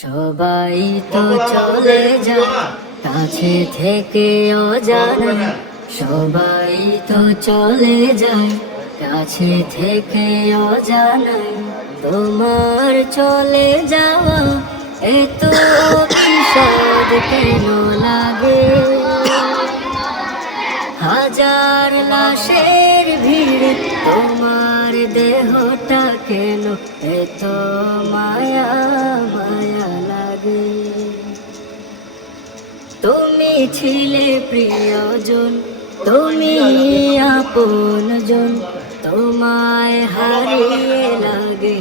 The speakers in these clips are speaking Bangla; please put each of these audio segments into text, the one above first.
সবাই তো চলে যায় কাছে থেকে অজানা, সবাই তো চলে যায় কাছে থেকে অজানা। তোমার চলে যাওয়া এত বিষাদ কেন লাগে? হাজার লাশের ভিড় তোমার দেহটা কেন এত মায়া মায়া লাগে? তুমি ছিলে প্রিয়জন, তুমি আপনজন, তোমায় হারিয়ে লাগে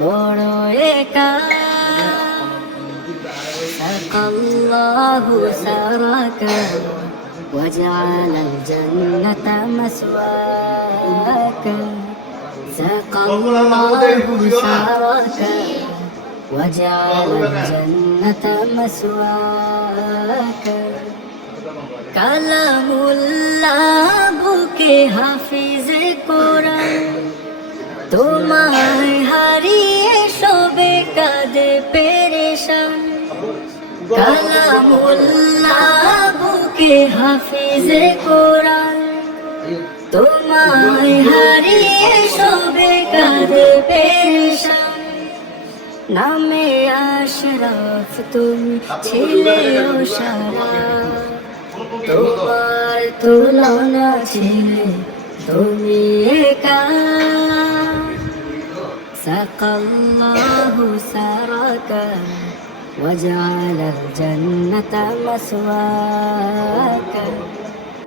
বড় একা। সাকাল্লাহু সারাকা وجعل الجنة مسواك، سقى الله سعرك وجعل الجنة مسواك। কালামুল্লাহ বুকে হাফিজে কোরআন, তোমায় হারিয়ে সবে কাঁদে পেরেশান। কালামুল্লাহ বুকে হাফিজে কোরআন, তোমায় হারিয়ে সবে কাঁদে পেরেশান। নামে আশরাফ তুমি ছিলে সারা, তোমার তুলনা ছিলে তুমি একা। সাকাল্লাহু সারাকা وجعل الجنة مسواك।